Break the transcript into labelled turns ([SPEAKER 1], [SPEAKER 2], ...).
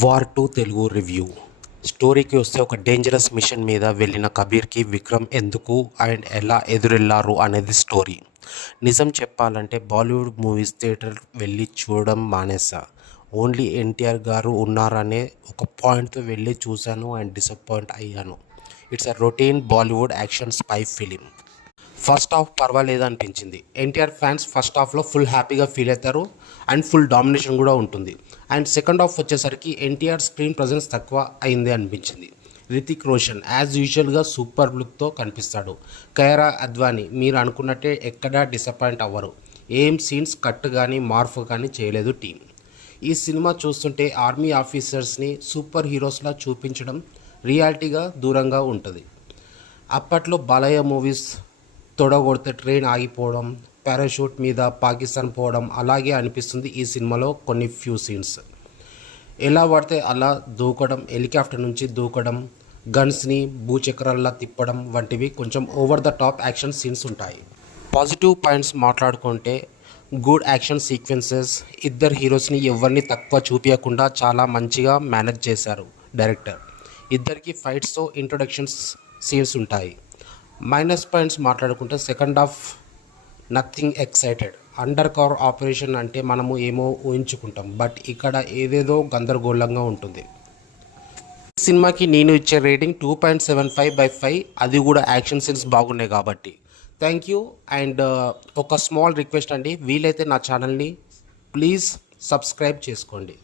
[SPEAKER 1] War two Telugu review. స్టోరీకి వస్తే ఒక డేంజరస్ మిషన్ మీద వెళ్ళిన కబీర్కి విక్రమ్ ఎందుకు అండ్ ఎలా ఎదురెళ్ళారు అనేది స్టోరీ. నిజం చెప్పాలంటే బాలీవుడ్ మూవీస్ థియేటర్ వెళ్ళి చూడడం మానేసా ఓన్లీ ఎన్టీఆర్ గారు ఉన్నారనే ఒక పాయింట్తో వెళ్ళి చూశాను అండ్ డిసప్పాయింట్ అయ్యాను. It's a routine Bollywood action spy film first half పర్వాలేదు అనిపించింది. ఎన్టీఆర్ ఫ్యాన్స్ ఫస్ట్ హాఫ్లో ఫుల్ హ్యాపీగా ఫీల్ అవుతారు అండ్ ఫుల్ డామినేషన్ కూడా ఉంటుంది. అండ్ సెకండ్ హాఫ్ వచ్చేసరికి ఎన్టీఆర్ స్క్రీన్ ప్రజెన్స్ తక్కువ అయింది అనిపించింది. రితిక్ రోషన్ యాజ్ యూజువల్గా సూపర్ లుక్తో కనిపిస్తాడు. కైరా అద్వానీ మీరు అనుకున్నట్టే ఎక్కడా డిసప్పాయింట్ అవ్వరు. ఏం సీన్స్ కట్ కానీ మార్ఫ్ కానీ చేయలేదు టీం ఈ సినిమా చూస్తుంటే ఆర్మీ ఆఫీసర్స్ని సూపర్ హీరోస్లా చూపించడం రియాలిటీగా దూరంగా ఉంటుంది. అప్పట్లో బాలయ్య మూవీస్ తొడగొడితే ట్రైన్ ఆగిపోవడం పారాషూట్ మీద పాకిస్తాన్ పోవడం అలాగే అనిపిస్తుంది ఈ సినిమాలో కొన్ని ఫ్యూ సీన్స్. ఎలా పడితే అలా దూకడం హెలికాప్టర్ నుంచి దూకడం గన్స్ని భూచక్రాల్లా తిప్పడం వంటివి కొంచెం over the top action scenes ఉంటాయి. పాజిటివ్ పాయింట్స్ మాట్లాడుకుంటే గుడ్ యాక్షన్ సీక్వెన్సెస్ ఇద్దరు హీరోస్ని ఎవరిని తక్కువ చూపించకుండా చాలా మంచిగా మేనేజ్ చేశారు డైరెక్టర్ ఇద్దరికి ఫైట్స్తో ఇంట్రొడక్షన్స్ సీన్స్ ఉంటాయి. మైనస్ పాయింట్స్ మాట్లాడుకుంటే second half nothing excited. Undercover operation అంటే మనము ఏమో ఊహించుకుంటాం. బట్ ఇక్కడ ఏదేదో గందరగోళంగా ఉంటుంది. సినిమాకి నేను ఇచ్చే rating two point seven five by five. అది కూడా యాక్షన్ సీన్స్ బాగున్నాయి కాబట్టి. Thank you. అండ్ uh, ఒక స్మాల్ రిక్వెస్ట్ అండి. వీలైతే నా ఛానల్ని ప్లీజ్ సబ్స్క్రైబ్ చేసుకోండి.